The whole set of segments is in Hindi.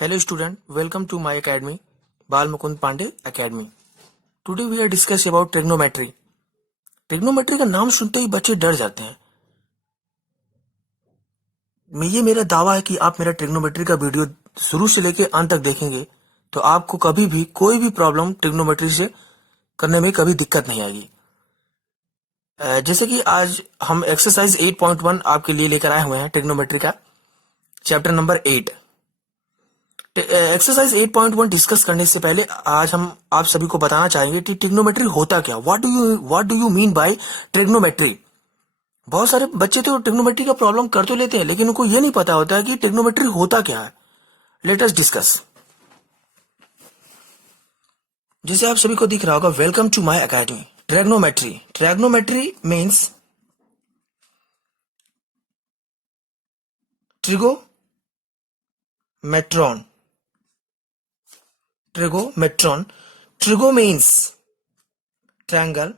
Hello student, welcome to my academy, Bal Mukund Pandey Academy. Today we are discuss about trigonometry. Trigonometry का नाम सुनते ही बच्चे डर जाते हैं। ये मेरा दावा है कि आप मेरा ट्रिग्नोमेट्री का वीडियो शुरू से लेके अंत तक देखेंगे तो आपको कभी भी कोई भी प्रॉब्लम ट्रिग्नोमेट्री से करने में कभी दिक्कत नहीं आएगी। जैसे कि आज हम एक्सरसाइज 8.1 आपके लिए लेकर आए हुए हैं ट्रिग्नोमेट्री का चैप्टर नंबर 8। एक्सरसाइज 8.1 डिस्कस करने से पहले आज हम आप सभी को बताना चाहेंगे कि ट्रिग्नोमेट्री होता क्या, what do you mean by trigonometry. बहुत सारे बच्चे तो ट्रिग्नोमेट्री का प्रॉब्लम कर तो लेते हैं लेकिन उनको ये नहीं पता होता है कि ट्रिग्नोमेट्री होता क्या है। Let us discuss. जैसे आप सभी को दिख रहा होगा, welcome to my academy. Trigonometry means trigonometron. Trigo means triangle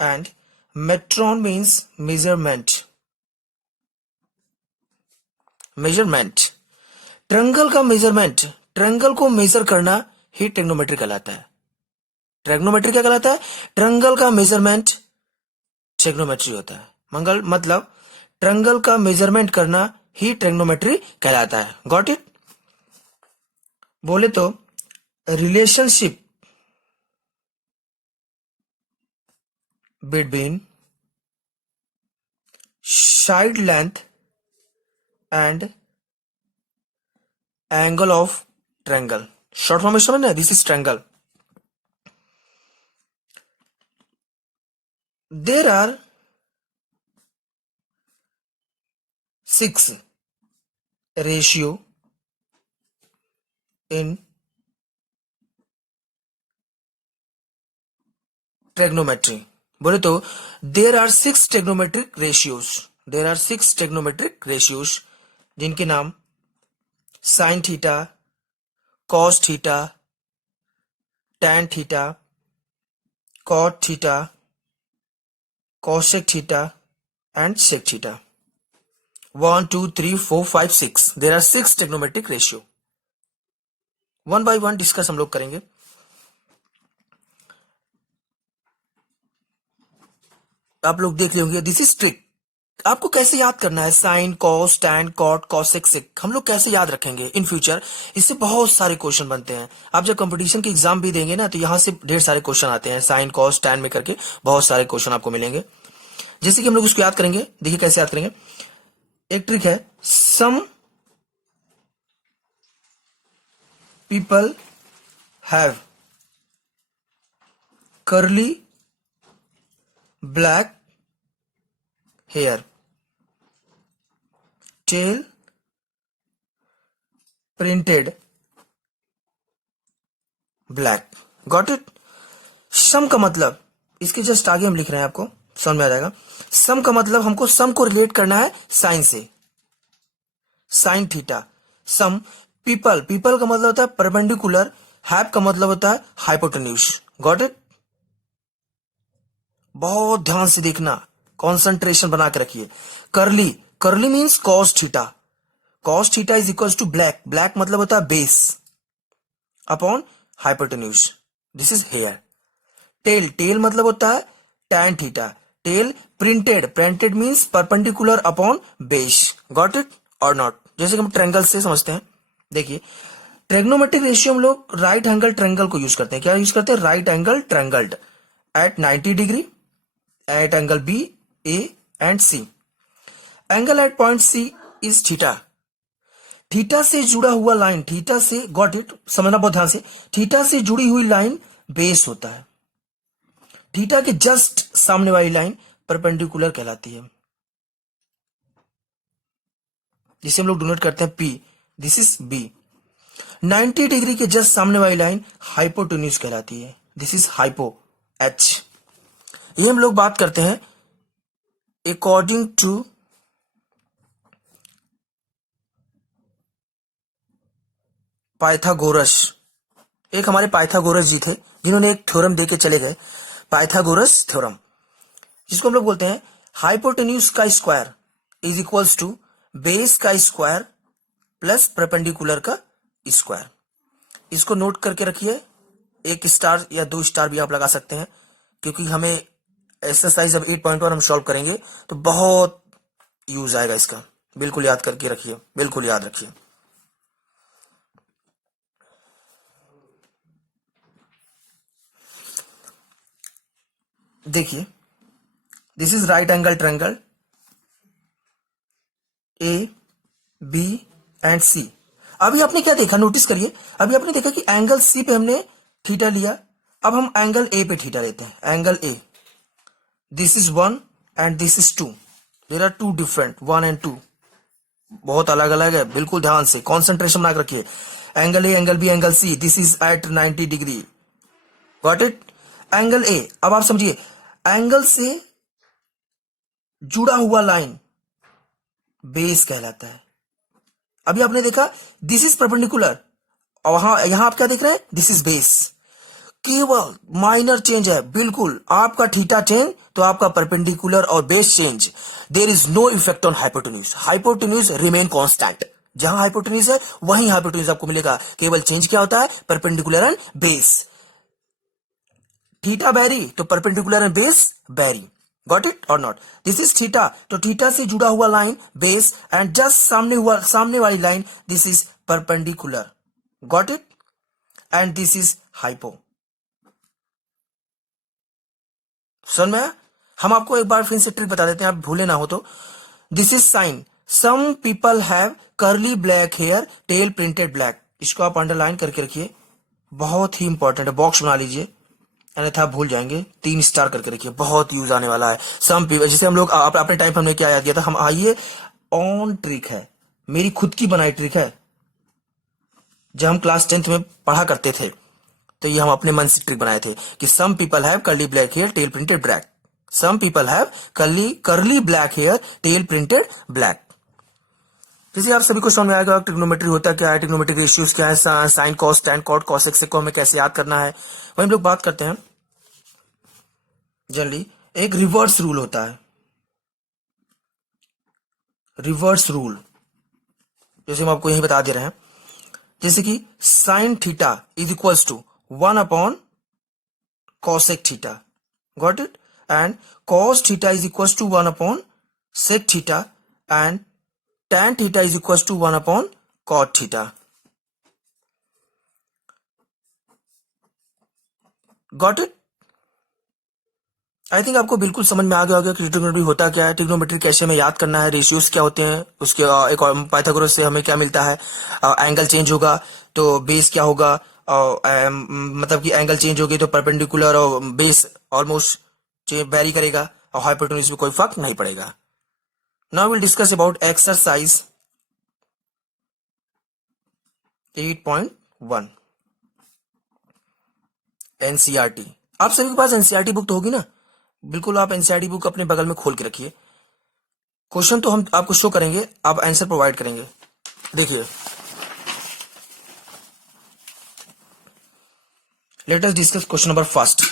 and metron means measurement. Triangle का मेजरमेंट, ट्रायंगल को मेजर करना ही ट्रिग्नोमेट्री कहलाता है। ट्रिग्नोमेट्री क्या कहलाता है? ट्रायंगल का मेजरमेंट ट्रिग्नोमेट्री होता है। मतलब ट्रायंगल का मेजरमेंट करना ही ट्रिग्नोमेट्री कहलाता है। Got it? बोले तो relationship between side length and angle of triangle. Short form में समझ ना, this is triangle. There are 6 ratio in trigonometry. बोले तो there are 6 trigonometric ratios जिनके नाम sin theta, cos theta, tan theta, cot theta, cosec theta and sec theta. 1 2 3 4 5 6 there are 6 trigonometric ratio। One by one discuss हम लोग करेंगे। आप लोग देख रहे होंगे, दिस इज ट्रिक। आपको कैसे याद करना है sine, cos, tan, cot, cosec, sec, हम लोग कैसे याद रखेंगे इन फ्यूचर। इससे बहुत सारे क्वेश्चन बनते हैं। आप जब कंपटीशन के एग्जाम भी देंगे ना तो यहां से ढेर सारे क्वेश्चन आते हैं, साइन, कॉस, टैन में करके बहुत सारे क्वेश्चन आपको मिलेंगे। जैसे कि हम लोग उसको याद करेंगे, देखिए कैसे याद करेंगे। एक ट्रिक है, some people have curly black hair, tail printed black। Got it? Some का मतलब, इसके जस्ट आगे हम लिख रहे हैं, आपको समझ में आ जाएगा। सम का मतलब हमको सम को रिलेट करना है साइन से, साइन थीटा। सम पीपल का मतलब होता है परपेंडिकुलर, हैव का मतलब होता है हाइपोटेन्यूज। Got it? बहुत ध्यान से देखना, कंसंट्रेशन बना के रखिए। Curly means cos theta is equals to black मतलब होता है base upon hypotenuse. This is hair. Tail मतलब होता है tan theta. Tail printed means perpendicular upon base. Got it और नॉट? जैसे कि हम ट्रायंगल से समझते हैं, देखिए ट्रिग्नोमेट्रिक रेशियो हम लोग राइट एंगल ट्रायंगल को यूज करते हैं। क्या यूज करते हैं? Right angle triangle at 90 degree at angle B, A and C. Angle at point C is theta से जुड़ा हुआ लाइन, थीटा से, गॉट इट, समझना बहुत ध्यान से, थीटा से जुड़ी हुई लाइन बेस होता है। थीटा के जस्ट सामने वाली लाइन परपेंडिकुलर कहलाती है, जिसे हम लोग डिनोट करते हैं P. This is B. 90 degree के जस्ट सामने वाली लाइन हाइपोटेन्यूज कहलाती है। This is hypo, H. ये हम लोग बात करते हैं अकॉर्डिंग टू पाइथागोरस। एक हमारे पाइथागोरस जी थे जिन्होंने एक थ्योरम देके चले गए, पाइथागोरस थ्योरम, जिसको हम लोग बोलते हैं हाइपोटेन्यूज का square is equals to base का स्क्वायर प्लस परपेंडिकुलर का स्क्वायर। इसको नोट करके रखिए, एक स्टार या 2 स्टार भी आप लगा सकते हैं, क्योंकि हमें एक्सरसाइज जब 8.1 हम सॉल्व करेंगे तो बहुत यूज आएगा इसका। बिल्कुल याद करके रखिए, बिल्कुल याद रखिए। देखिए, this is right angle triangle A B and C. अभी आपने क्या देखा, नोटिस करिए, अभी आपने देखा कि एंगल सी पे हमने थीटा लिया, अब हम एंगल ए पे थीटा लेते हैं। Angle A, this is 1 and this is 2, there are 2 different, 1 and 2 बहुत अलग अलग है। बिल्कुल ध्यान से कॉन्सेंट्रेशन बना के रखिए। Angle A, angle B, angle C, this is at 90 degree, got it. Angle A, अब आप समझिए, एंगल से जुड़ा हुआ लाइन बेस कहलाता है। अभी आपने देखा दिस इज परपेंडिकुलर, और यहां आप क्या देख रहे हैं, दिस इज बेस। केवल माइनर चेंज है, बिल्कुल आपका थीटा चेंज तो आपका परपेंडिकुलर और base change. There is no effect on hypotenuse, hypotenuse remain constant. जहां हाइपोटेन्यूज है वहीं हाइपोटेन्यूज आपको मिलेगा, केवल चेंज क्या होता है, perpendicular and base. Theta vary तो perpendicular and base vary, got it और नॉट। दिस इज थीटा, तो थीटा से जुड़ा हुआ लाइन बेस, एंड जस्ट सामने वाली line this is perpendicular, got it, and this is hypo. समझ में आया? हम आपको एक बार फिर से ट्रिक बता देते हैं, आप भूले ना हो तो। This is sine, some people have curly black hair, tell printed black. इसको आप अंडरलाइन करके रखिए, बहुत ही इंपॉर्टेंट है, बॉक्स बना लीजिए, अन्यथा आप भूल जाएंगे। 3 स्टार करके रखिए, बहुत यूज आने वाला है। सम पीपल, जैसे हम लोग अपने टाइम पर हमने क्या याद किया था, हम आइए ऑन ट्रिक है, मेरी खुद की बनाई ट्रिक है, जब हम क्लास 10th में पढ़ा करते थे तो ये हम अपने मन से ट्रिक बनाए थे कि some people have curly black hair, tell printed black. Some people have curly black hair, tell printed black. जैसे आप सभी को समझ में आएगा ट्रिग्नोमेट्री होता क्या है, ट्रिग्नोमेट्रिक रेशियोज क्या है, sine cos tan cot cosec sec को हमें कैसे याद करना है, वही हम लोग बात करते हैं। जनरली एक रिवर्स रूल होता है, रिवर्स रूल, जैसे हम आपको यही बता दे रहे हैं, जैसे कि sine theta is equals to 1 upon cosec theta, got it, and cos theta is equals to 1 upon sec theta, and tan theta is equals to 1 upon cot theta, got it। I think आपको बिल्कुल समझ में आ गया होगा कि ट्रिग्नोमेट्री होता क्या है, ट्रिग्नोमेट्री कैसे हमें याद करना है, रेशियोज क्या होते हैं, उसके एक पाइथागोरस से हमें क्या मिलता है, एंगल चेंज होगा तो बेस क्या होगा, मतलब कि एंगल चेंज होगी तो परपेंडिकुलर और बेस ऑलमोस्ट वेरी करेगा, और हाइपोटेन्यूज में कोई फर्क नहीं पड़ेगा। Now will discuss about exercise 8.1 NCERT. आप सभी के पास एनसीईआरटी बुक तो होगी ना, बिल्कुल आप एनसीईआरटी बुक अपने बगल में खोल के रखिए। क्वेश्चन तो हम आपको शो करेंगे, आप आंसर प्रोवाइड करेंगे। देखिए, late us discuss question number first.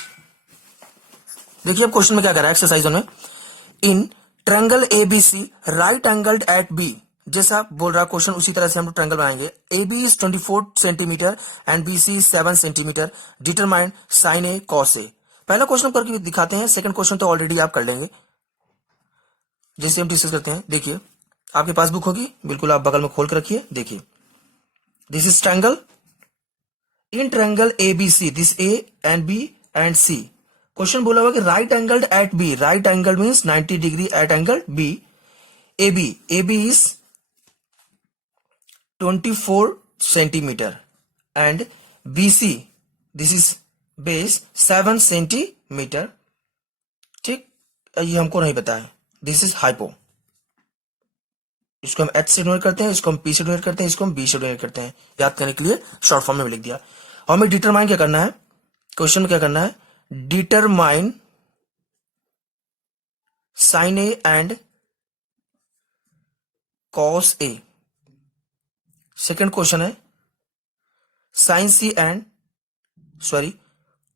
देखिए अब क्वेश्चन में क्या कर रहा है एक्सरसाइज में, in triangle ABC right angled at B, जैसा बोल रहा क्वेश्चन उसी तरह से हम लोग ट्रायंगल बनाएंगे। A B is 24 centimetre and B C 7 centimetre, determine sine A cos A. पहला क्वेश्चन करके दिखाते हैं, सेकंड क्वेश्चन तो ऑलरेडी आप कर लेंगे, जैसे हम डिस्कस करते हैं। देखिए आपके पास बुक होगी, बिल्कुल आप बगल में खोल कर रखिए। देखिए this is triangle, in triangle ABC, this A and B and C. Question बोला हुआ कि right angled at B, right angle means 90 degree at angle B. A B is 24 centimetre and B C, this is base 7 centimetre. ठीक, ये हमको नहीं पता है, दिस इज हाइपो। इसको हम एच से डोनेट करते हैं, इसको हम पी से डोनेट करते हैं, इसको हम बी से डोनेट करते हैं। याद करने के लिए शॉर्ट फॉर्म में लिख दिया। और हमें डिटरमाइन क्या करना है, क्वेश्चन में क्या करना है, determine sine A and cos A. Second question है sine C and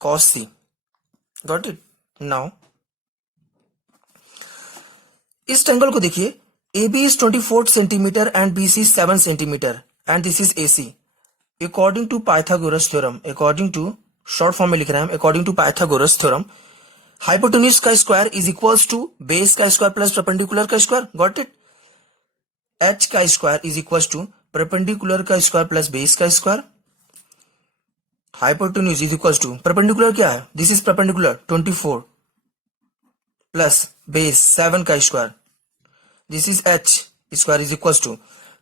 cos C, got it. Now इस ट्रायंगल को देखिए, A B is 24 centimetre and B C 7 centimetre. And this is AC. According to Pythagoras theorem, according to, short form में लिख रहे हैं हम, according to Pythagoras theorem, hypotenuse का square is equals to base का स्क्वायर प्लस परपेंडिकुलर का स्क्वायर. Got it. h का square is equals to perpendicular का स्क्वायर प्लस बेस का square. Hypotenuse is equals to, perpendicular क्या है, this is perpendicular 24 plus base 7 का square, this is h square is equals to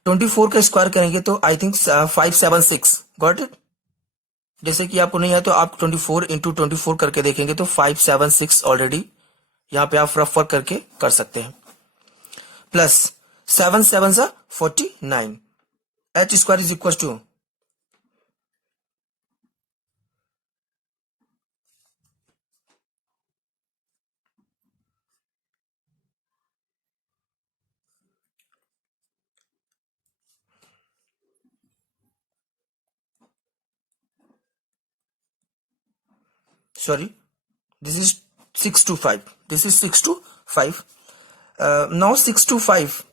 24 का स्क्वायर करेंगे तो आई थिंक 576. Got it. जैसे कि आपको नहीं है तो आप 24 इंटू 24 करके देखेंगे तो 576 ऑलरेडी यहां पे आप रफ वर्क करके कर सकते हैं. प्लस 7 7 सा 49. h square is equal to, sorry, this is 6 to 5, this is 6 to 5. Now 6 to 5,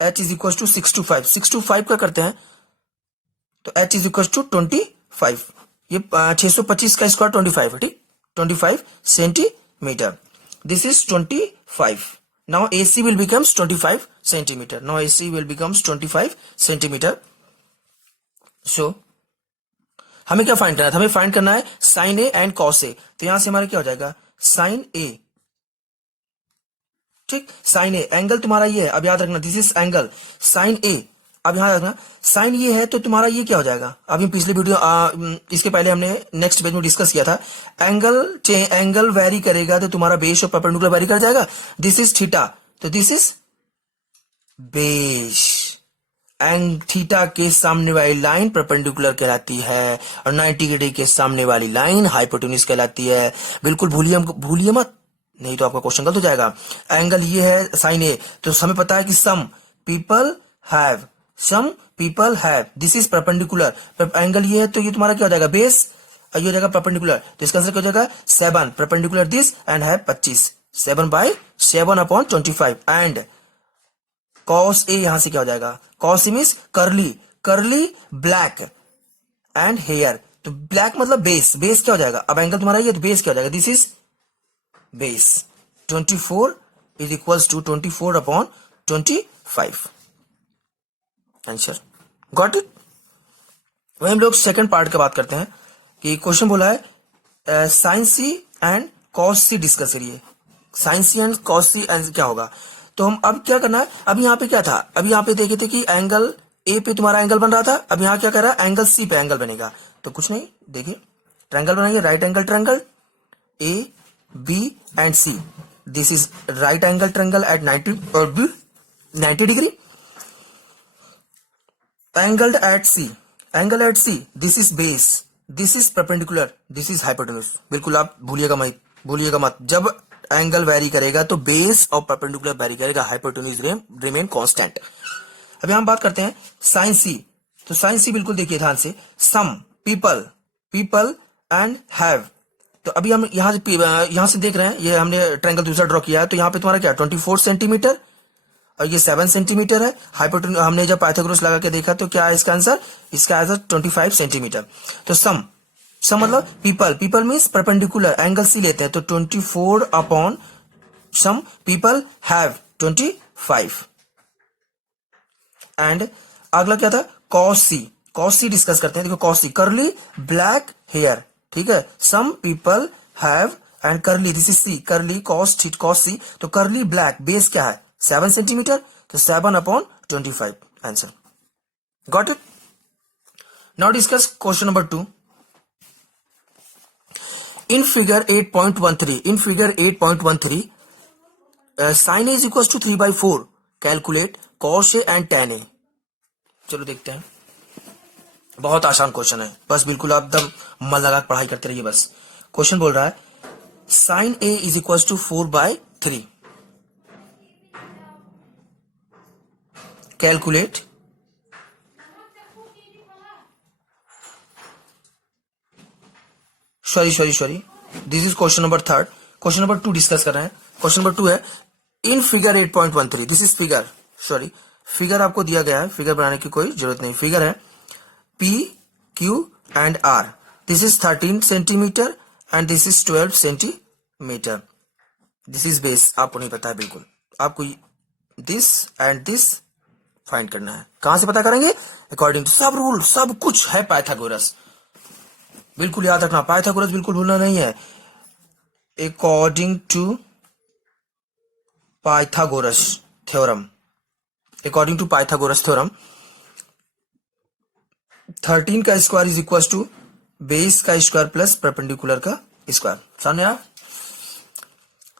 h is equals to 6 to 5, 6 to 5 का करते हैं तो h is equals to 25. ये 625 का स्क्वायर 25 है, ठीक, 25 centimetre. This is 25. Now AC will becomes 25 centimetre. Now AC will becomes 25 centimetre. So हमें क्या फाइंड करना है, हमें फाइंड करना है sine A and cos A. तो यहां से हमारा क्या हो जाएगा, साइन ए, ठीक, साइन ए, एंगल तुम्हारा ये है, अब याद रखना दिस इज एंगल साइन ए. अब यहां रखना साइन ये है तो तुम्हारा ये क्या हो जाएगा, अभी पिछले वीडियो इसके पहले हमने नेक्स्ट पेज में डिस्कस किया था, एंगल वेरी करेगा तो तुम्हारा बेस और परपेंडिकुलर वेरी कर जाएगा. दिस इज थीटा, तो this is base. And theta के सामने वाली लाइन परपेंडिकुलर कहलाती है और 90 डिग्री के सामने वाली लाइन हाइपोटेन्यूज कहलाती है. बिल्कुल भूलिए मत, नहीं तो आपका क्वेश्चन गलत हो जाएगा. एंगल ये है साइन ए, तो हमें पता है कि some people have, this is perpendicular. Angle ये है तो ये तुम्हारा क्या हो जाएगा, बेस, और ये हो जाएगा परपेंडिकुलर. तो इसका आंसर क्या हो जाएगा 7 perpendicular this and have 25, 7/7 upon 25. And cos A यहां से क्या हो जाएगा, cos A means curly black and hair. तो ब्लैक मतलब बेस, बेस क्या हो जाएगा, अब एंगल तुम्हारा ये तो बेस क्या हो जाएगा, this is base. 24 is equals to 24 upon 25. Answer. Got it. वही हम लोग सेकंड पार्ट की बात करते हैं कि क्वेश्चन बोला है sine C and cos C discuss करिए. Sine C and cos C क्या होगा, तो हम अब क्या करना है, अब यहाँ पे क्या था, अभी यहाँ पे देखे थे कि एंगल ए पे तुम्हारा एंगल बन रहा था, अब यहाँ क्या कर रहा है, एंगल सी पे एंगल बनेगा. तो कुछ नहीं, देखिए ट्रायंगल बनाइए, right angle triangle A B and C. This is right angle triangle at 90 और B 90 degree. Angle at C, this is base, this is perpendicular, this is hypotenuse. बिल्कुल आप भूलिएगा मत, जब एंगल वेरी करेगा तो बेस और परपेंडिकुलर वेरी करेगा, हाइपोटेन्यूज रिमेन कांस्टेंट. अभी हम बात करते हैं साइन सी. तो साइन सी बिल्कुल देखिए ध्यान से, सम पीपल एंड हैव. तो अभी हम यहां से देख रहे हैं, ये हमने ट्रायंगल दूसरा ड्रॉ किया है, तो यहाँ पे तुम्हारा क्या 24 सेंटीमीटर और ये 7 सेंटीमीटर है. हाइपोटेन्यूज हमने जब पाइथागोरस लगा के देखा तो क्या है इसका आंसर, 25 सेंटीमीटर. तो सम मतलब people means perpendicular, angle C लेते हैं तो 24 upon some people have 25. And अगला क्या था, कॉस सी डिस्कस करते हैं. देखो कॉस सी, करली ब्लैक हेयर, ठीक है, some people have and curly, this is C, curly cos सी. तो करली ब्लैक, बेस क्या है 7 सेंटीमीटर, तो 7 upon 25. Answer. Got it. Now discuss question number 2. In figure 8.13, sin A is equals to 3/4. Calculate cos A and tan A. चलो देखते हैं. बहुत आसान क्वेश्चन है, बस बिल्कुल आप एकदम मन लगा पढ़ाई करते रहिए. बस क्वेश्चन बोल रहा है sin A is equals to 4/3. Calculate sorry, this is question number 3. Question number 2 discuss कर रहे हैं. क्वेश्चन नंबर 2 है in figure 8.13, this is figure, figure आपको दिया गया है, फिगर बनाने की कोई जरूरत नहीं। फिगर है P, Q and R। This is 13 centimetre and this is 12 centimetre. This is base, आपको नहीं पता है बिल्कुल, आपको दिस एंड दिस फाइंड करना है। कहां से पता करेंगे? अकॉर्डिंग टू सब रूल, सब कुछ है पाइथागोरस, बिल्कुल याद रखना, पाइथागोरस बिल्कुल भूलना नहीं है। According to Pythagoras theorem, according to Pythagoras theorem 13 का square is equal to base का स्क्वायर प्लस परपेंडिकुलर का स्क्वायर। समझ आया?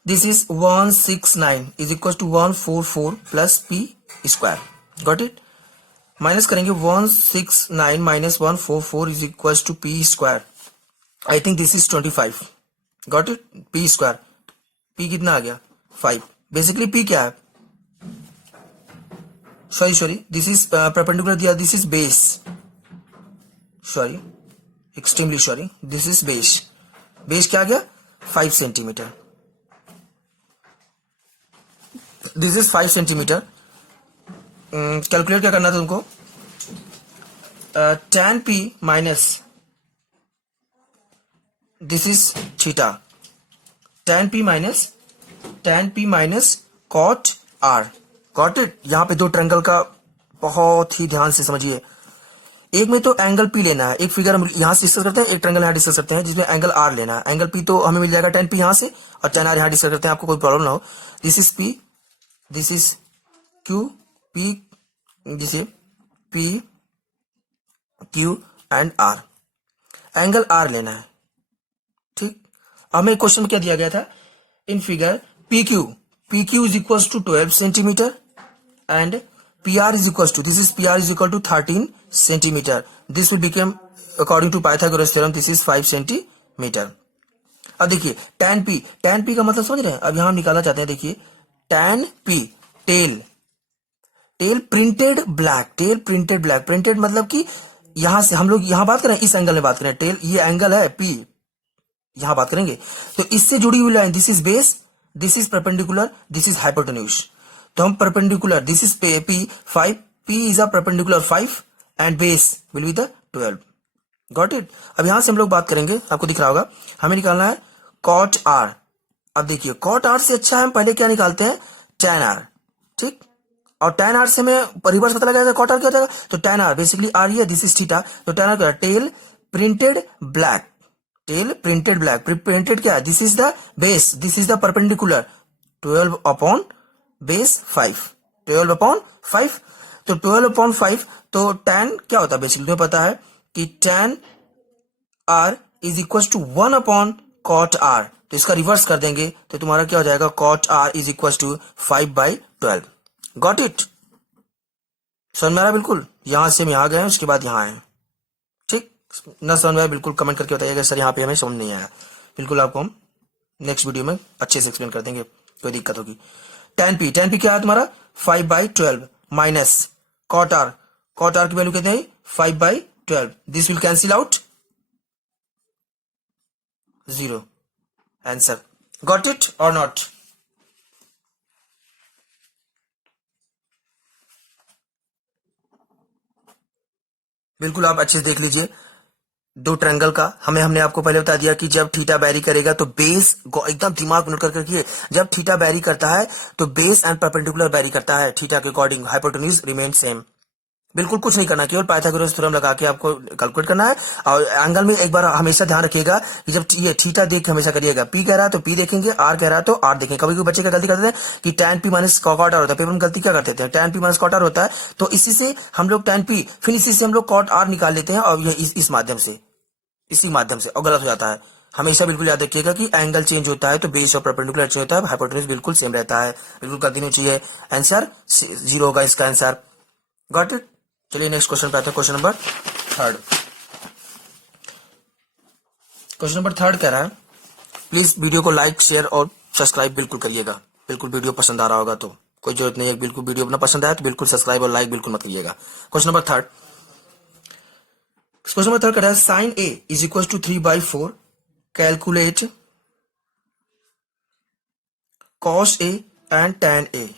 This is 169 is equal to 144 plus P square. Got it? Minus करेंगे 169 minus 144 is equal to P square. I think this is 25। Got it? P square, P कितना आ गया? 5। बेसिकली पी क्या है? सॉरी दिस इज परपेंडिकुलर दिया, this is base, sorry extremely sorry, this is base. Base क्या आ गया? 5 centimetre. This is 5 centimetre. Calculate क्या करना था तुमको? tan p minus this is theta, tan p minus cot r। Got it? यहां पे दो ट्रायंगल का बहुत ही ध्यान से समझिए। एक में तो एंगल पी लेना है, एक फिगर हम यहां से डिस्कस करते हैं, एक ट्रायंगल यहां डिस्कस करते हैं जिसमें एंगल आर लेना है। एंगल पी तो हमें मिल जाएगा tan p यहां से, और tan r यहां डिस्कस करते हैं, आपको कोई प्रॉब्लम ना हो। This is p, this is q, p, this is p, q and r। Angle r लेना है, ठीक। हमें क्वेश्चन में क्या दिया गया था? In figure PQ is equal to 12 centimetre and PR is equals to, this is PR is equal to 13 centimeter. This will become according to Pythagoras theorem, this is 5 centimeter. अब देखिए tan P का मतलब समझ रहे हैं? अब यहां हम निकालना चाहते हैं, देखिए tan P, tell printed black, printed मतलब कि यहां से हम लोग यहां बात करें, इस एंगल में बात करें, टेल ये एंगल है P, यहां बात करेंगे तो इससे जुड़ी हुई line, this is base, this is perpendicular, this is hypotenuse. तो हम perpendicular, this is P 5, P is a perpendicular 5 and base will be the 12। Got it? अब यहां से हम लोग बात करेंगे, आपको दिख रहा होगा, हमें निकालना है cot r। अब देखिए cot r से अच्छा हम पहले क्या निकालते हैं? tan r, ठीक। और tan r से हमें रिवर्स पता लगा cot r क्या होता है, तो tan r बेसिकली r ही है, दिस इज थीटा, तो tan r क्या? टेल प्रिंटेड ब्लैक, प्रिंटेड क्या है? This is the base, this is the perpendicular, 12 upon base 5, 12 upon 5, तो 12 अपॉन 5, तो tan क्या होता है? बेसिकली तुम्हें पता है कि tan r is equal to 1 upon cot r, तो इसका रिवर्स कर देंगे तो तुम्हारा क्या हो जाएगा? cot r is equal to 5/12। Got it? समझ में आ रहा है? बिल्कुल यहां से हम यहां गए, उसके बाद यहां आए, ठीक। न समझ में आया बिल्कुल कमेंट करके बताइएगा सर यहाँ पे हमें समझ नहीं आया। बिल्कुल आपको हम नेक्स्ट वीडियो में अच्छे से एक्सप्लेन कर देंगे, कोई दिक्कत होगी। tan P क्या है तुम्हारा? 5/12 माइनस cot r की वैल्यू कहते हैं 5/12। This will cancel out, 0 answer. Got it और नॉट? बिल्कुल आप अच्छे से देख लीजिए, दो ट्रायंगल का हमने आपको पहले बता दिया कि जब थीटा बैरी करेगा तो बेस, एकदम दिमाग नोट कर रखिए, जब थीटा बैरी करता है तो बेस एंड परपेंडिकुलर बैरी करता है थीटा के अकॉर्डिंग, हाइपोटेन्यूज रिमेन सेम। बिल्कुल कुछ नहीं करना, केवल पाइथागोरस थ्योरम लगा के आपको कैलकुलेट करना है। और एंगल में एक बार हमेशा ध्यान रखिएगा कि जब ये थीटा देख के हमेशा करिएगा, पी कह रहा है तो पी देखेंगे, आर कह रहा है तो आर देखेंगे। कभी कभी बच्चे क्या गलती करते हैं कि tan p minus cot r होता है, पेपर में गलती क्या करते हैं? tan p minus cot r होता है तो इसी से हम लोग tan p, फिर इसी से हम लोग cot r निकाल लेते हैं, और ये इस माध्यम से, इसी माध्यम से, और गलत हो जाता है। हमेशा बिल्कुल याद रखिएगा कि एंगल चेंज होता है तो बेस और परपेंडिकुलर चेंज होता है, हाइपोटेन्यूज बिल्कुल सेम रहता है, बिल्कुल गलती नहीं चाहिए। आंसर 0 होगा इसका आंसर। Got it? चलिए नेक्स्ट क्वेश्चन पे आते हैं। Question number 3। क्वेश्चन नंबर 3 कह रहा है, प्लीज वीडियो को लाइक, शेयर और सब्सक्राइब बिल्कुल करिएगा। बिल्कुल वीडियो पसंद आ रहा होगा तो कोई जरूरत नहीं है, बिल्कुल वीडियो अपना पसंद आया तो बिल्कुल सब्सक्राइब और लाइक बिल्कुल मत करिएगा। क्वेश्चन नंबर 3 कह रहा है sin a is equal to 3/4, calculate cos a and tan a।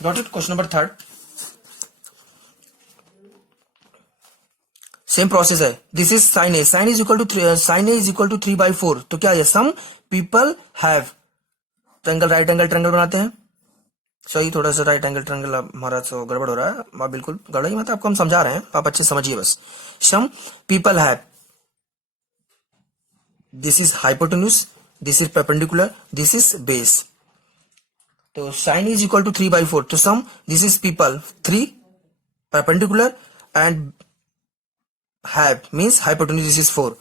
Got it. Question number third, same process है। This is sine A, sine is equal to sine A is equal to 3/4। तो क्या है, some people have, triangle right angle triangle बनाते हैं। सही, थोड़ा सा राइट एंगल ट्रायंगल हमारा तो गड़बड़ हो रहा है, आप बिल्कुल गड़बड़ ही मत, आपको हम समझा रहे हैं, आप अच्छे समझिए बस। Some people have, this is hypotenuse, this is perpendicular, this is base. तो साइन इज इक्वल टू 3/4, तो some this is people 3 perpendicular and have means hypotenuse this is 4,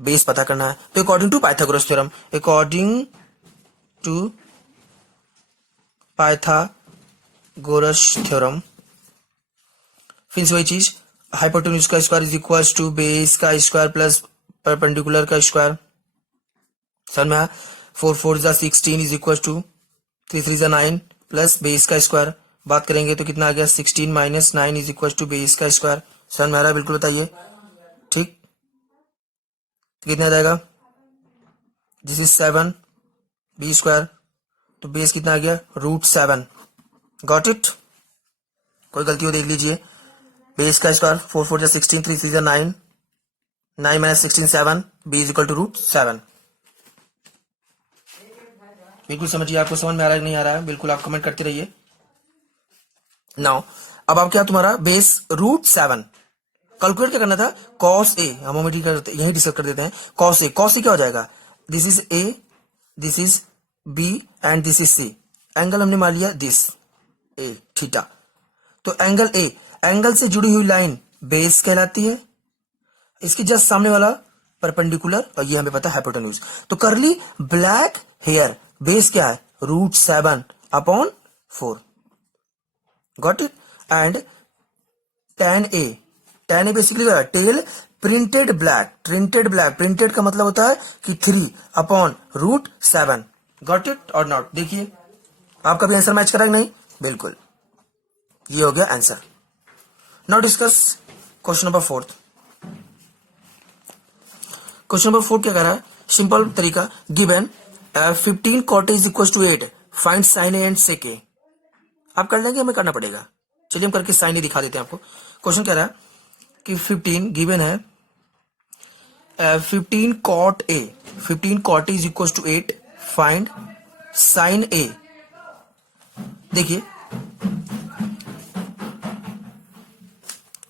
base पता करना है। तो according to Pythagoras theorem, according to Pythagoras theorem, फिर वही चीज, हाइपोटेन्यूज का square is equal to base का स्क्वायर प्लस परपेंडिकुलर का स्क्वायर। समझ में आया? 4 4 जा 16 इज इक्वल टू 3 3 जा 9 प्लस बेस का स्क्वायर। बात करेंगे तो कितना आ गया, 16 minus 9 is equal to base का स्क्वायर। समझ में आ रहा है? बिल्कुल बताइए। ठीक, कितना आ जाएगा, दिस इज 7 बी स्क्वायर, तो बेस कितना आ गया, √7। Got it. कोई गलती हो देख लीजिए। बेस का स्क्वायर 4 4 जा 16, 3 3 जा 9, 9 minus 16 7, B is equal to √7। बिल्कुल समझिए, आपको समझ में आ रहा है नहीं आ रहा है, बिल्कुल आप कमेंट करते रहिए। नाउ अब आप क्या, तुम्हारा बेस √7 कैलकुलेट क्या करना था, कॉस ए, हम यही डिस्कस कर देते हैं। कॉस ए, कॉस ए क्या हो जाएगा, this is A, this is B and this is C. Angle हमने मान लिया दिस ए थीटा, तो एंगल ए, एंगल से जुड़ी हुई लाइन बेस कहलाती है, इसके जस्ट सामने वाला परपेंडिकुलर, और ये हमें पता है हाइपोटेन्यूज। तो करली ब्लैक हेयर, बेस क्या है, √7/4। Got it. And tan A, tan A basically क्या है, tell printed black, printed black, printed का मतलब होता है कि 3/√7। गॉट इट और नॉट। देखिए आपका भी आंसर मैच करा कि नहीं, बिल्कुल, ये हो गया answer. Now discuss question number 4। Question number 4 क्या कह रहा है, सिंपल तरीका, given 15 cot is equal to 8, find sine A and sec A. आप कर लेंगे, हमें करना पड़ेगा, चलिए हम करके साइन ए दिखा देते हैं आपको। क्वेश्चन कह रहा है कि 15 गिवन है, 15 cot A, 15 cot is equal to 8, find sine A. देखिए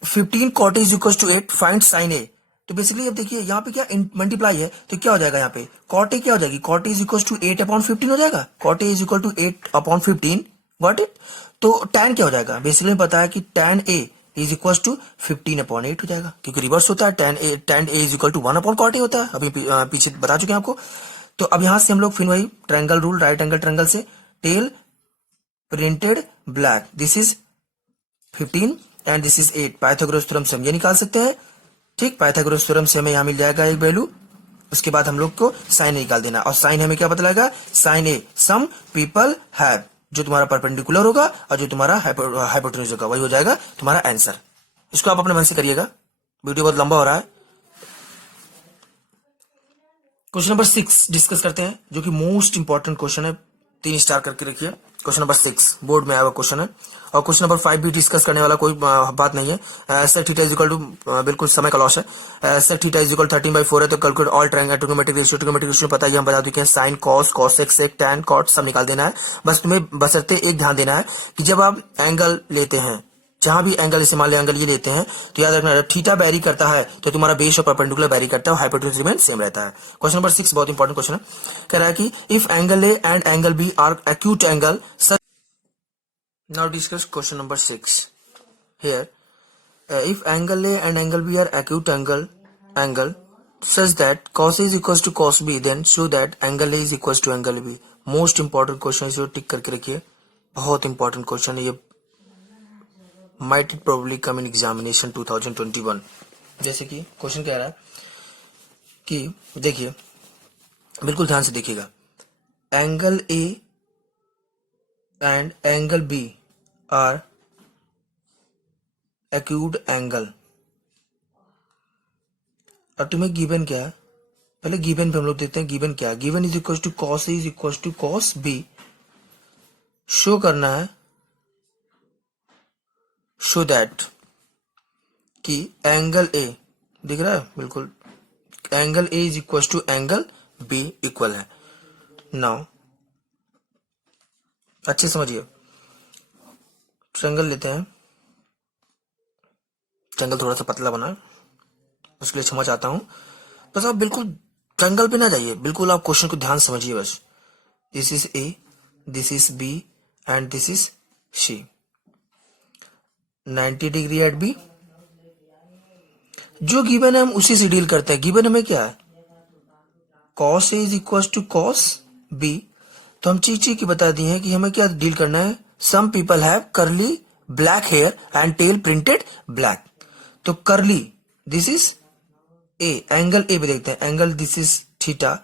15 cot is equal to 8, find sine A. तो बेसिकली अब देखिए यहाँ पे क्या मल्टीप्लाई है, तो क्या हो जाएगा यहाँ पे, cot ए क्या हो जाएगी, cot A is equal to 8/15 हो जाएगा, cot A is equal to 8/15। Got it. तो tan क्या हो जाएगा, बेसिकली पता है कि tan A is equal to 15/8 हो जाएगा, क्योंकि रिवर्स होता है, tan A is equal to 1/cot A होता है, अभी पीछे बता चुके हैं आपको। तो अब यहां से हम लोग फिर वही triangle rule, right angle triangle से, tell printed black, this is 15 and this is 8, Pythagoras theorem से हम ये निकाल सकते हैं। ठीक, पाइथागोरस थ्योरम से हमें यहां मिल जाएगा एक वैल्यू, उसके बाद हम लोग को साइन निकाल देना, और साइन हमें क्या बतलाएगा, sine A some people have, जो तुम्हारा परपेंडिकुलर होगा और जो तुम्हारा हाइपोटेन्यूज होगा, वही हो जाएगा तुम्हारा आंसर। इसको आप अपने मन से करिएगा, वीडियो बहुत लंबा हो रहा है। क्वेश्चन नंबर 6 डिस्कस करते हैं, जो कि मोस्ट इंपॉर्टेंट क्वेश्चन है, 3 स्टार करके रखिए। क्वेश्चन नंबर 6 बोर्ड में आया हुआ क्वेश्चन है, और क्वेश्चन नंबर 5 भी डिस्कस करने वाला कोई बात नहीं है। Sec theta is equal to, बिल्कुल समय का लॉस है, सेक थीटा इज इक्वल 13/4 है, तो calculate all triangle trigonometric ratio, trigonometric ratio पता है, हम बता चुके हैं, साइन कॉस, कॉसेक, सेक, टैन, कॉट सब निकाल देना है। बस तुम्हें बशर्ते एक ध्यान देना है कि जब आप एंगल लेते हैं, जहां भी एंगल इस्तेमाल एंगल ये लेते हैं, तो याद रखना थीटा वेरी करता है तो तुम्हारा बेस और परपेंडिकुलर वेरी करता है, हाइपोटेन्यूज रिमेन सेम रहता है। क्वेश्चन नंबर 6 बहुत इंपॉर्टेंट क्वेश्चन है, कह रहा है कि if angle A and angle B are acute angle. Now discuss question number 6 here, if angle A and angle B are acute angle such that cos A is equals to cos B, then show that angle A is equals to angle B। Most important question, इसे टिक करके रखिए, बहुत इंपॉर्टेंट क्वेश्चन है ये, might it probably come in examination 2021। जैसे कि क्वेश्चन कह रहा है कि देखिए बिल्कुल ध्यान से देखिएगा, angle A and angle B are acute angle, और तुम्हें गिवन क्या है, पहले गिवन पे हम लोग देखते हैं गिवन क्या है। Given is equal to cos A is equal to cos B, show करना है शो दैट कि एंगल ए दिख रहा है, बिल्कुल angle A is equal to angle B equal है। नाउ अच्छे समझिए, ट्रायंगल लेते हैं। ट्रायंगल थोड़ा सा पतला बना है, उसके लिए क्षमा चाहता हूं। बस आप बिल्कुल ट्रायंगल पे ना जाइए, बिल्कुल आप क्वेश्चन को ध्यान समझिए बस। This is A, this is B and this is C. 90 degree at B, जो गिवन है हम उसी से डील करते हैं। गिवन हमें क्या है, cos A is equal to cos B, तो हम चीज की बता दी है कि हमें क्या डील करना है। Some people have curly black hair and tell printed black, तो curly this is A, angle A पे देखते हैं, एंगल दिस इज थीटा,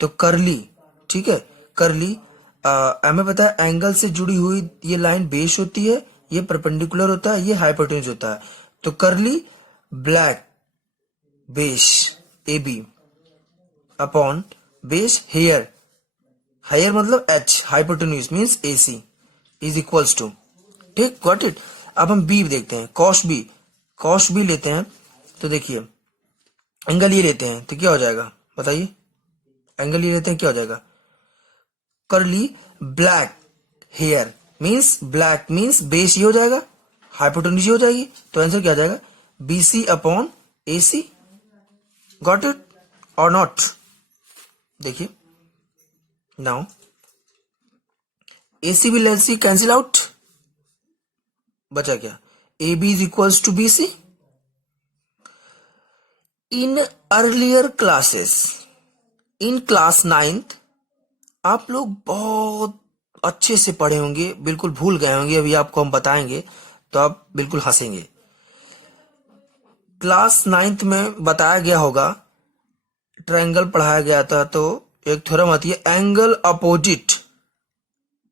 तो कर्ली, ठीक है, कर्ली हमें पता है एंगल से जुड़ी हुई ये लाइन बेस होती है, ये परपेंडिकुलर होता है, ये हाइपोटेन्यूज होता है, तो curly black base A B upon base hair, higher मतलब H, hypotenuse means A C is equals to, ठीक, गॉट इट। अब हम बी देखते हैं, कॉस बी, कॉस बी लेते हैं, तो देखिए एंगल ये लेते हैं तो क्या हो जाएगा बताइए, एंगल ये लेते हैं क्या हो जाएगा, curly black hair means black means base ये हो जाएगा, हाइपोटेन्यूज ये हो जाएगी, तो आंसर क्या आ जाएगा, B C upon A C, got it और नॉट। देखिए now A C will L C cancel out, बचा क्या, A B is equals to B C. In earlier classes, in class 9th आप लोग बहुत अच्छे से पढ़े होंगे, बिल्कुल भूल गए होंगे, अभी आपको हम बताएंगे तो आप बिल्कुल हंसेंगे। क्लास 9th में बताया गया होगा, ट्रायंगल पढ़ाया गया था, तो एक थ्योरम आती है एंगल अपोजिट,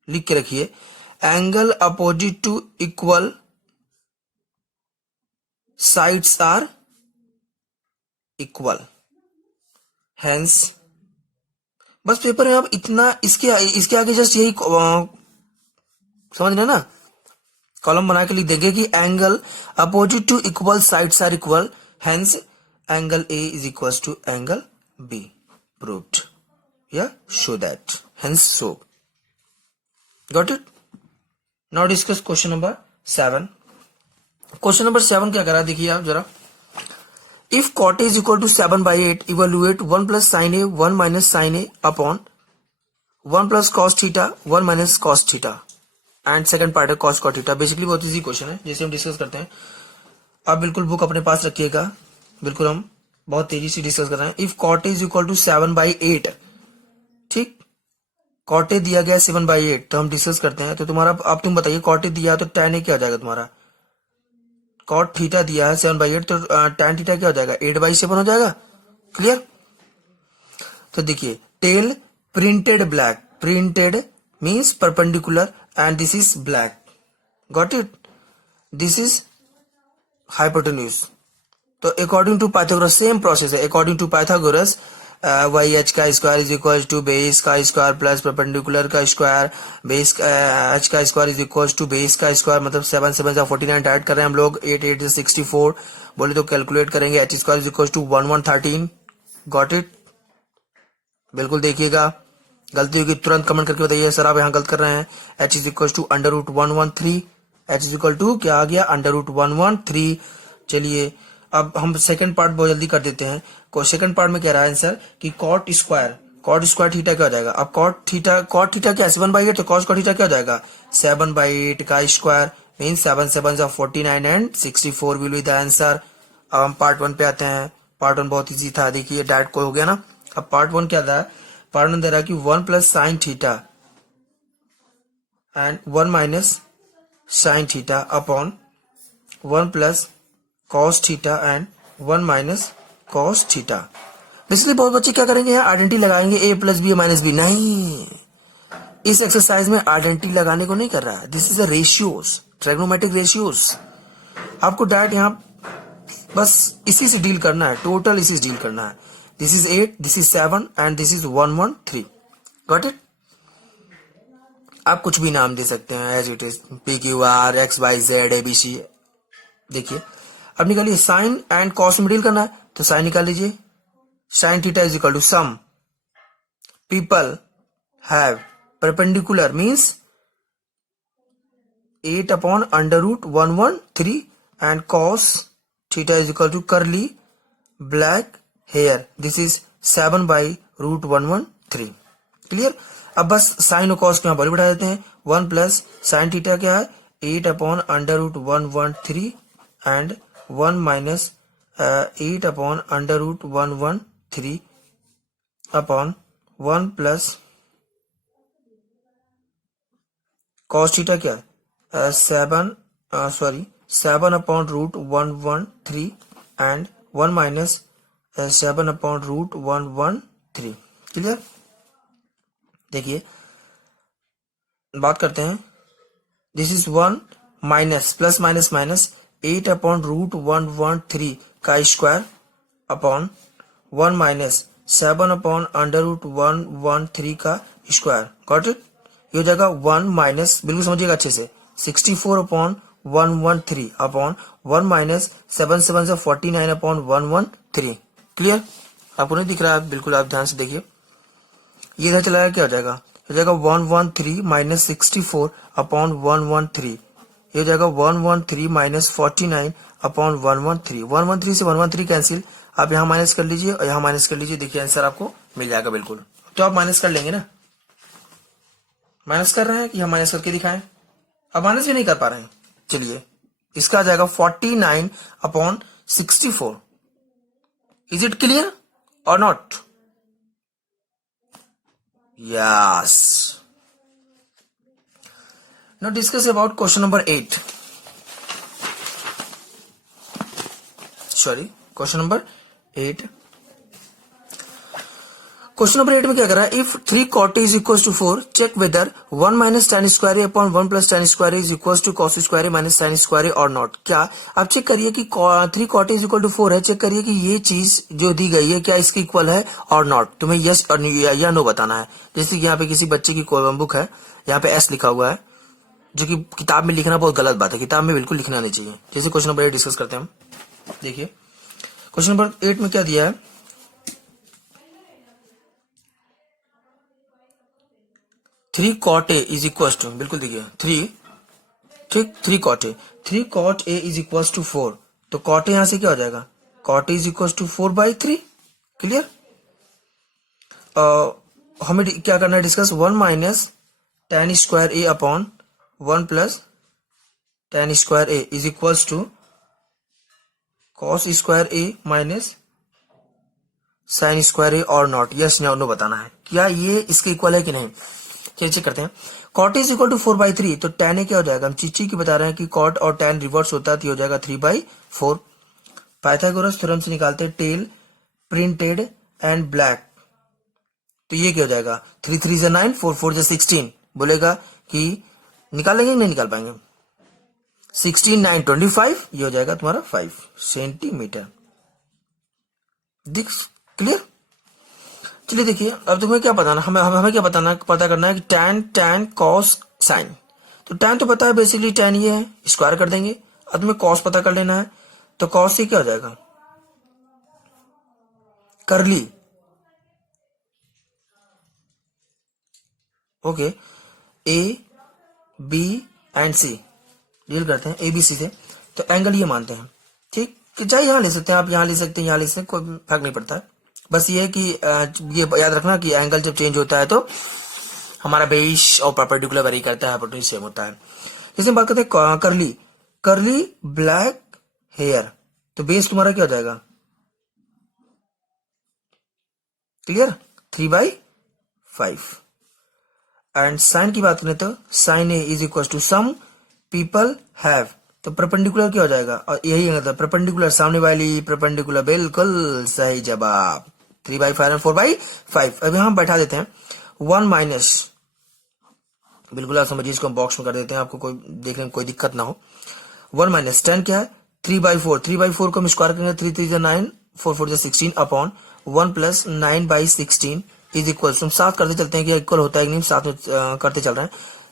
लिख के रखिए, angle opposite to equal sides are equal, hence बस पेपर में आप इतना इसके आगे जस्ट यही समझ रहे ना, कॉलम बना के लिख देंगे कि angle opposite to equal sides are equal, hence angle A is equal to angle B, proved या show that, hence so, got it. Now discuss question number 7। Question number 7 क्या करा देखिए आप जरा, if cot is equal to 7/8, evaluate 1 plus sin a 1 minus sin a upon 1 plus cos theta 1 minus cos theta and second part है cos cot theta। बेसिकली बहुत इजी क्वेश्चन है, जैसे हम डिस्कस करते हैं, आप बिल्कुल बुक अपने पास रखिएगा, बिल्कुल हम बहुत तेजी से डिस्कस कर रहे हैं। If cot is equal to 7/8, ठीक, cot a दिया गया 7/8, तो हम डिस्कस करते हैं, तो तुम्हारा अब तुम बताइए cot a दिया तो tan a क्या हो जाएगा तुम्हारा, कॉट थीटा दिया है 7/8, तो tan थीटा क्या हो जाएगा 8/7 हो जाएगा, क्लियर। तो देखिए tell printed black, printed means perpendicular and this is black, got it, this is hypotenuse. तो according to Pythagoras same process है, according to Pythagoras Y H का square is equal to base का स्क्वायर प्लस परपेंडिकुलर का स्क्वायर, बेस एच का square is equal to base का स्क्वायर, मतलब 7 7 जा 49 ऐड कर रहे हैं हम लोग, 8 8 से 64 बोले तो कैलकुलेट करेंगे, H square is equal to 1113, got it. बिल्कुल देखिएगा, गलती होगी तुरंत कमेंट करके बताइए सर आप यहाँ गलत कर रहे हैं। H is equal to √113, H is equal to क्या आ गया √113। चलिए अब हम सेकंड पार्ट बहुत जल्दी कर देते हैं। सेकंड पार्ट में कह रहा है आंसर कि कॉट स्क्वायर थीटा क्या हो जाएगा, अब कॉट थीटा क्या 7/8, तो कॉस कॉट थीटा क्या हो जाएगा 7/8 का स्क्वायर मीन्स 7 7 जा 49 and 64 will be the answer. अब हम पार्ट 1 पे आते हैं। पार्ट 1 बहुत इजी था, देखिए डायरेक्ट को हो गया ना। अब पार्ट 1 क्या था, पार्ट 1 दे रहा कि 1 plus sine theta and 1 minus sine theta upon 1 plus cos theta and 1 minus cos theta. इसलिए बहुत बच्चे क्या करेंगे यहाँ आइडेंटिटी लगाएंगे a plus B minus B, नहीं, इस एक्सरसाइज में आइडेंटिटी लगाने को नहीं कर रहा है, this is a ratios, trigonometric ratios. आपको डायरेक्ट यहाँ बस इसी से डील करना है, टोटल इसी से डील करना है। This is 8, this is 7 and this is 113, got it. आप कुछ भी नाम दे सकते हैं as it is, PQR XYZ ABC, देखिए अब निकालिए साइन एंड कॉस में डील करना है, तो साइन निकाल लीजिए, sine theta is equal to some people have perpendicular means 8 upon under root 113 and cos theta is equal to curly black hair, this is 7 by root 113। Clear. अब बस साइन और कॉस को यहाँ वैल्यू बढ़ा देते हैं, 1 प्लस साइन थीटा क्या है 8 upon under root 113 and 1 minus 8 upon under root 113 upon 1 plus cos theta क्या है 7 upon root 113 and 1 minus 7 upon root 113। Clear. देखिए बात करते हैं, this is 1 minus plus minus minus 8 upon root 113 का square upon 1 minus 7 upon under root 113 का स्क्वायर। Got it. ये हो जाएगा 1 माइनस, बिल्कुल समझिएगा अच्छे से, 64 अपॉन 113 अपॉन 1 माइनस 7 7 से 49 अपॉन 113। क्लियर। आपको नहीं दिख रहा है, बिल्कुल आप ध्यान से देखिए, ये इधर चला गया, क्या हो जाएगा, हो जाएगा 113 माइनस 64 अपॉन 113, ये हो जाएगा 113 माइनस 49 अपॉन 113। 113 से 113 कैंसिल, आप यहाँ माइनस कर लीजिए और यहाँ माइनस कर लीजिए, देखिए आंसर आपको मिल जाएगा बिल्कुल। तो आप माइनस कर लेंगे ना, माइनस कर रहे हैं कि हम माइनस करके दिखाएं, अब माइनस भी नहीं कर पा रहे हैं। चलिए इसका आ जाएगा 49 अपॉन 64। इज इट क्लियर और not? Yes. Now discuss about question number 8. Sorry, question number 8. Question number 8 में क्या कर रहा है, if 3 cot is equals to 4, check whether 1 minus tan square a upon 1 plus tan square a is equals to cos square a minus sin square a or not। क्या आप चेक करिए कि 3 cot is equal to 4 है, चेक करिए कि ये चीज जो दी गई है क्या इसके इक्वल है और नॉट। तुम्हें यस और या नो बताना है। जैसे कि यहाँ पे किसी बच्चे की बुक है, यहाँ पे एस लिखा हुआ है, जो कि किताब में लिखना बहुत गलत बात है, किताब में बिल्कुल लिखना नहीं चाहिए। जैसे क्वेश्चन नंबर 8 डिस्कस करते हैं हम। देखिए क्वेश्चन नंबर 8 में क्या दिया है, 3 cot a is equal to, बिल्कुल देखिए 3 cot a is equal to 4, तो cot a यहां से क्या हो जाएगा, cot a is equal to 4/3। Clear. हमें क्या करना है discuss, 1 minus tan square a upon 1 plus tan square a is equal to cos square a minus sin square a और नॉट। यस नो बताना है, क्या ये इसके इक्वल है कि नहीं। चेक करते हैं, cot इज इक्वल टू 4/3, तो tan a क्या हो जाएगा, हम चीची की बता रहे हैं कि cot और tan रिवर्स होता है, तो हो जाएगा 3/4। पाइथागोरस थ्योरम से निकालते हैं टेल प्रिंटेड एंड ब्लैक, तो ये क्या हो जाएगा, 3 3 से 9, 4 4 से 16, बोलेगा कि निकालेंगे नहीं निकाल पाएंगे, 16 9 25, ये हो जाएगा तुम्हारा 5 सेंटीमीटर। दिख क्लियर। चलिए देखिए अब तुम्हें क्या बताना, हमें क्या पता करना है कि tan cos sin। तो tan तो पता है बेसिकली tan ये है, स्क्वायर कर देंगे। अब तुम्हें cos पता कर लेना है, तो cos से क्या हो जाएगा, करली okay A B and C deal करते हैं ABC से, तो एंगल ये मानते हैं। ठीक, चाहे यहाँ ले सकते हैं आप, यहाँ ले सकते हैं, यहाँ ले सकते हैं, कोई फर्क नहीं पड़ता है। बस ये है कि ये याद रखना कि एंगल जब चेंज होता है तो हमारा बेस और परपेंडिकुलर वेरी करता है, हाइपोटेन्यूज सेम होता है। जैसे बात करते हैं करली ब्लैक हेयर, तो बेस तुम्हारा क्या हो जाएगा, क्लियर, 3/5। एंड साइन की बात करें तो sine A is equal to some people have, तो परपेंडिकुलर क्या हो जाएगा, और यही मतलब परपेंडिकुलर सामने वाली परपेंडिकुलर, बिल्कुल सही जवाब, 3/5 और 4/5। अब यहां बैठा देते हैं 1 माइनस, बिल्कुल आप समझिए, इसको हम बॉक्स में कर देते हैं, आपको कोई देखने में कोई दिक्कत ना हो। 1 माइनस tan क्या है 3/4, 3/4 को हम स्क्वायर करेंगे, 3 3 से 9, 4 4 से 16 अपॉन 1 प्लस 9/16 इज इक्वल, हम साथ करते चलते हैं कि इक्वल होता है कि नहीं, साथ में करते चल रहे हैं।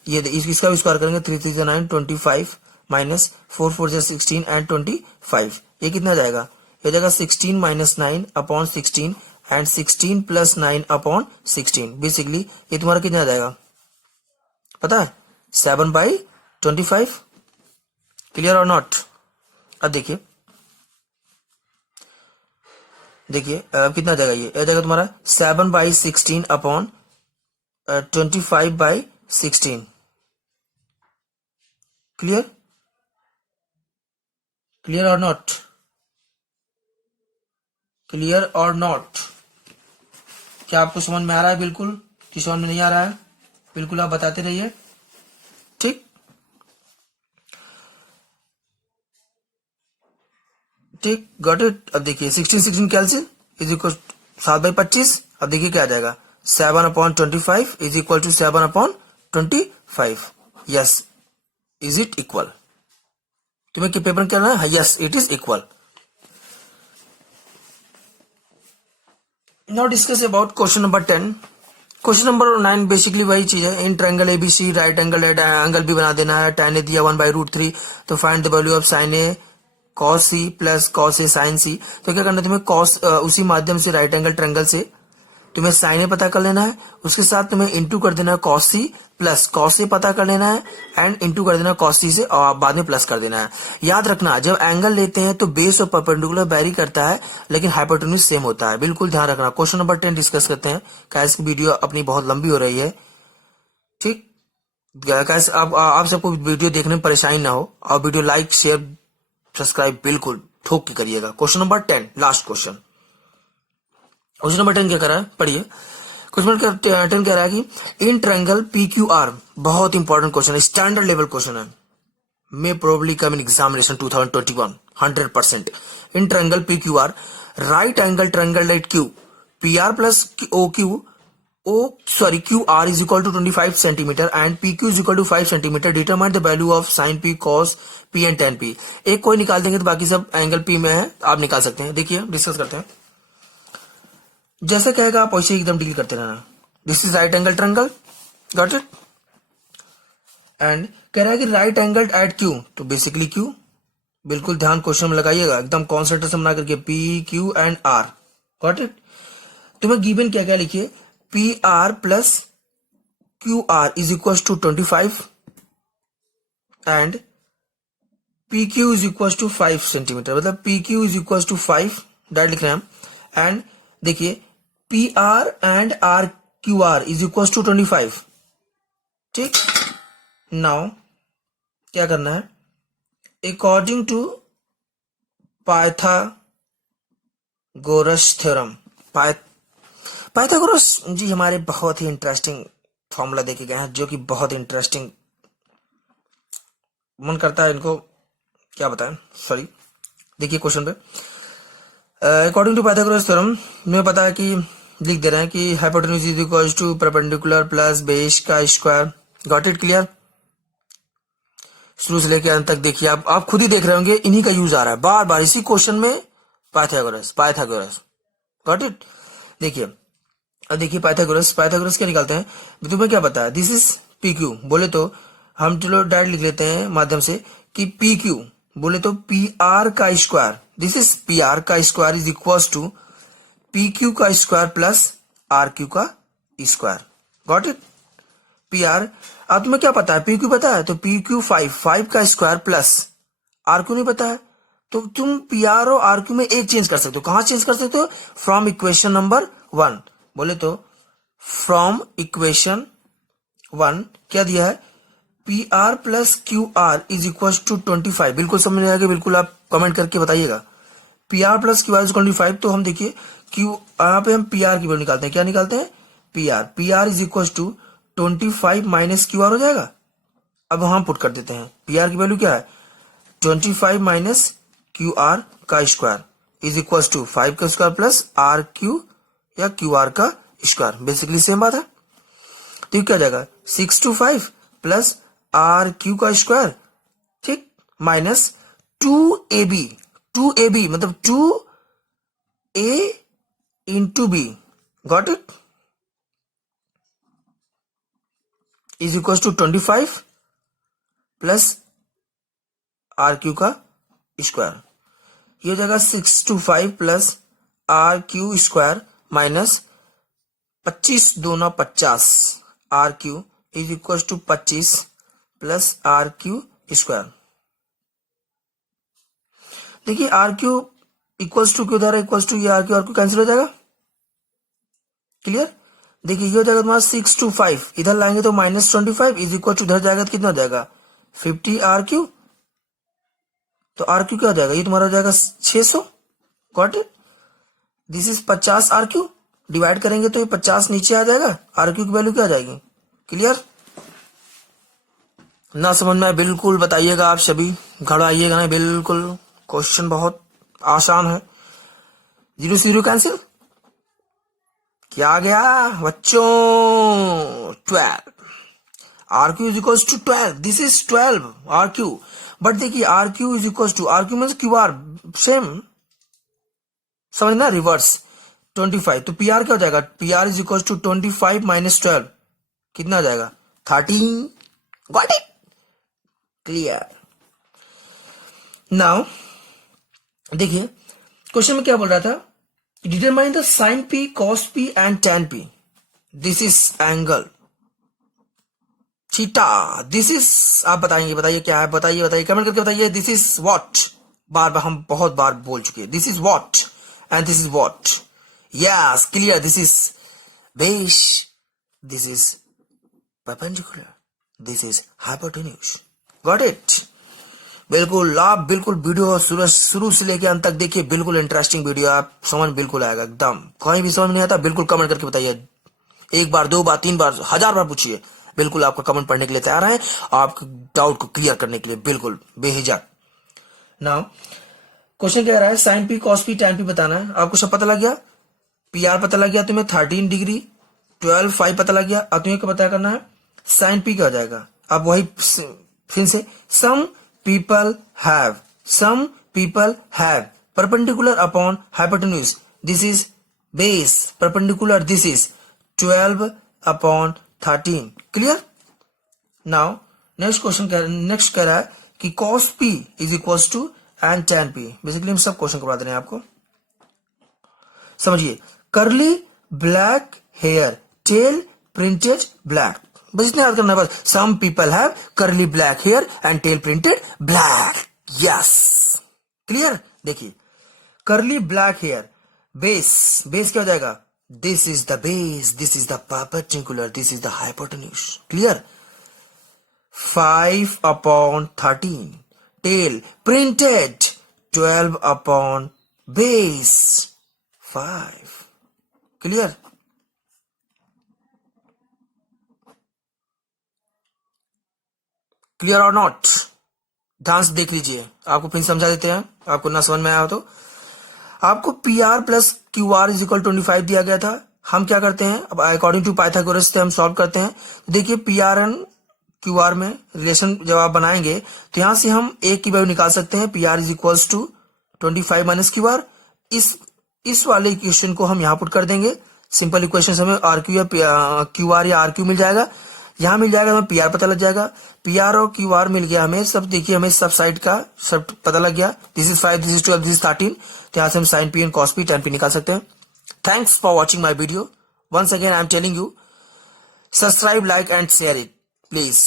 ये इसका भी स्क्वायर करेंगे, 3 3 से 9 25 माइनस 4 4 16 एंड 25, ये कितना जाएगा, ये जाएगा 16 minus 9 upon 16 and 16 plus 9 upon 16। Basically ये तुम्हारा कितना जाएगा पता है, 7/25। क्लियर और नॉट। अब देखिए अब कितना जाएगा, ये जाएगा तुम्हारा 7/16 अपॉन 25/16। क्लियर, क्लियर और नॉट, क्लियर और नॉट। क्या आपको समझ में आ रहा है बिल्कुल कि समझ में नहीं आ रहा है, बिल्कुल आप बताते रहिए, ठीक ठीक, गॉट इट। अब देखिए 16 कैंसिल इज इक्वल 7/25। अब देखिए क्या आ जाएगा, 7/25 is equal to 7/25। Yes, is it equal, तुम्हें क्या पेपर करना है, yes it is equal. Now discuss about question number 10। Question number 9 basically वही चीज है, in triangle ABC right angle angle भी बना देना है, tan a दिया 1/√3, तो find the value of sin a cos c plus cos a sin c। तो क्या करना है तुम्हें, cos उसी माध्यम से राइट एंगल ट्रायंगल से तुम्हें sin a पता कर लेना है, उसके साथ तुम्हें इंटू कर देना है cos c plus cos a पता कर लेना है एंड इंटू कर देना cos c से और बाद में प्लस कर देना है। याद रखना जब एंगल लेते हैं तो बेस और परपेंडिकुलर वेरी करता है लेकिन हाइपोटेन्यूज सेम होता है, बिल्कुल ध्यान रखना। क्वेश्चन नंबर 10 डिस्कस करते हैं। कैस वीडियो अपनी बहुत लंबी हो रही है, ठीक, कैसे आप सबको वीडियो देखने में परेशानी ना हो, और वीडियो लाइक शेयर सब्सक्राइब बिल्कुल ठोक के करिएगा। Question number 10 last question. Question number 10 क्या कर रहा है, पढ़िए। क्वेश्चन नंबर 10 कह रहा है कि इन ट्रायंगल PQR, बहुत इंपॉर्टेंट क्वेश्चन है, स्टैंडर्ड लेवल क्वेश्चन है, may probably come in examination 2021 100%। इन triangle PQR right angle triangle at Q PR plus QR is equal to 25 centimeter and PQ is equal to 5 centimeter. Determine the value of sin P, cos P and tan P। एक कोई निकाल देंगे तो बाकी सब एंगल P में है, आप निकाल सकते हैं। देखिए डिस्कस करते हैं, जैसे कहेगा आप वैसे एकदम डील करते रहना। This is right angle triangle, got it. And कह रहा है कि राइट एंगल एट Q, तो बेसिकली Q, बिल्कुल ध्यान क्वेश्चन में लगाइएगा, एकदम कॉन्सेंट्रेशन बना करके P Q and R, got it. तुम्हें गिवन क्या क्या लिखिए, PR plus QR is equal to 25 and PQ is equal to 5 centimetre, मतलब PQ is equal to 5 direct लिख रहे हैं हम। एंड देखिए PR and QR is equal to 25, ठीक। नाउ क्या करना है, according to Pythagoras theorem, Pythagoras ji हमारे बहुत ही इंटरेस्टिंग फॉर्मूला देके गए हैं, जो कि बहुत इंटरेस्टिंग, मन करता है इनको क्या बताएं, सॉरी। देखिए क्वेश्चन पे, अकॉर्डिंग टू पाइथागोरस थ्योरम में पता है कि लिख दे रहे हैं कि hypotenuse is equal to perpendicular plus base का स्क्वायर, गॉट इट, क्लियर। शुरू से लेकर अंत तक देखिए, आप खुद ही देख रहे होंगे, इन्हीं का यूज आ रहा है बार बार इसी क्वेश्चन में, पाइथागोरस, गॉट इट। देखिए अब देखिए पाइथागोरस क्या निकालते हैं, तुम्हें क्या पता है, दिस इज PQ, बोले तो हम चलो डायरेक्ट लिख लेते हैं माध्यम से कि PQ बोले तो PR का स्क्वायर, दिस इज PR का square is equal to PQ का स्क्वायर प्लस RQ का स्क्वायर, गॉट इट। PR, अब तुम्हें क्या पता है, PQ पता है, तो PQ 5 का स्क्वायर प्लस RQ नहीं पता है, तो तुम PR और RQ में एक चेंज कर सकते हो। कहां चेंज कर सकते हो, फ्रॉम इक्वेशन नंबर 1, बोले तो फ्रॉम इक्वेशन 1 क्या दिया है, PR plus QR is equal to 25, बिल्कुल समझ में आएगा, बिल्कुल आप कमेंट करके बताइएगा। PR प्लस QR इज 25, तो हम देखिए यहाँ पे हम PR की वैल्यू निकालते हैं, क्या निकालते हैं, PR is equal to 25 minus QR हो जाएगा। अब हम पुट कर देते हैं, PR की वैल्यू क्या है, 25 माइनस QR का स्क्वायर इज इक्वल टू 5 का स्क्वायर प्लस RQ या QR का स्क्वायर, बेसिकली सेम बात है। तो क्या जाएगा, 6 to 5 प्लस RQ का स्क्वायर, ठीक, माइनस 2AB मतलब 2A into B, got it, is equal to 25 plus R Q का स्क्वायर, ये हो जाएगा 625 plus R Q square minus 25 दूना 50 R Q is equal to 25 plus R Q square. देखिए R Q equals to Q द्वारा इक्वल्स टू ये आर क्यू कैंसिल हो जाएगा। क्लियर। देखिए ये हो जाएगा तुम्हारा 625, इधर लाएंगे तो -25 इज इक्वल टू इधर जाएगा तो कितना हो जाएगा 50 आर क्यू। तो आर क्यू क्या हो जाएगा, ये तुम्हारा हो जाएगा 600। Got it. This is 50 R Q, divide करेंगे तो ये 50 नीचे आ जाएगा, आर क्यू की वैल्यू क्या आ जाएगी। क्लियर। ना समझ में बिल्कुल बताइएगा, आप सभी घबराइएगा नहीं, बिल्कुल क्वेश्चन बहुत आसान है। 0 से 0 कैंसिल, क्या आ गया बच्चों 12 R Q is equal to 12, this is 12 R Q. But देखिए R Q is equal to R Q mean Q R same, समझना रिवर्स 25। तो पी आर क्या हो जाएगा, P R is equal to 25 minus 12 कितना हो जाएगा 13। Got it. क्लियर। नाउ देखिए क्वेश्चन में क्या बोल रहा था, determine the sine P cos P and tan P, this is angle theta, this is, आप बताएंगे, बताइए क्या है, बताइए बताइए कमेंट करके बताइए। दिस इज व्हाट, बार बार हम बहुत बार बोल चुके हैं, this is what and this is what. Yes clear. This is base, this is perpendicular, this is hypotenuse. Got it. बिल्कुल आप बिल्कुल वीडियो शुरू से लेके अंत तक देखिए, बिल्कुल इंटरेस्टिंग वीडियो, आप समझ बिल्कुल आएगा एकदम। कहीं भी समझ नहीं आता बिल्कुल कमेंट करके बताइए, एक बार 2 बार 3 बार 1000 बार पूछिए, बिल्कुल आपका कमेंट पढ़ने के लिए तैयार है, आपके डाउट को क्लियर करने के लिए बिल्कुल बेहिचक। नाउ क्वेश्चन कह रहा है sine P cos P tan P बताना है। आपको सब पता लग गया, पी आर पता लग गया तुम्हें 13 डिग्री 12 5 पता लग गया। अब तुम्हें क्या पता करना है, साइन पी क्या हो जाएगा। अब वही फिर से सम people have perpendicular upon hypotenuse, this is base perpendicular, this is 12 upon 13। Clear. Now next कह रहा है कि cos p is equal to and tan p। Basically हम सब क्वेश्चन करवा दे रहे हैं आपको, समझिए। Curly black hair tell printed black, बस इतना याद करना है बस। Some people have curly black hair and tell printed black. Yes clear. देखिए curly black hair, base, base क्या हो जाएगा, this is the base, this is the perpendicular, this is the hypotenuse. Clear. 5 upon 13 tell printed 12 upon base 5। Clear. Clear और नॉट, ध्यान से देख लीजिए, आपको फिर समझा देते हैं, आपको ना समझ में आया हो तो। आपको P R plus Q R is equal 25 दिया गया था। हम क्या करते हैं, अब अकॉर्डिंग टू पाइथागोरस से हम सॉल्व करते हैं। देखिए P R and Q R में रिलेशन जब आप बनाएंगे तो यहां से हम एक की वैल्यू निकाल सकते हैं, P R is equal to 25 minus Q R. इस वाले इक्वेशन को हम यहाँ पुट कर देंगे, सिंपल इक्वेशन से हमें आर क्यू या क्यू आर या आर क्यू मिल जाएगा। यहां मिल जाएगा हमें पी आर पता लग जाएगा, पी आर और क्यू आर मिल गया हमें, सब देखिए हमें सब साइड का सब पता लग गया। This is 5, this is 12, this is 13। तो यहां से हम sine P and cos P tan P निकाल सकते हैं। Thanks for watching my video. Once again I am telling you, subscribe, like and share it please.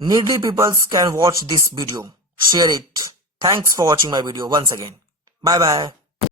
Needy peoples can watch this video, share it. Thanks for watching my video once again. Bye bye.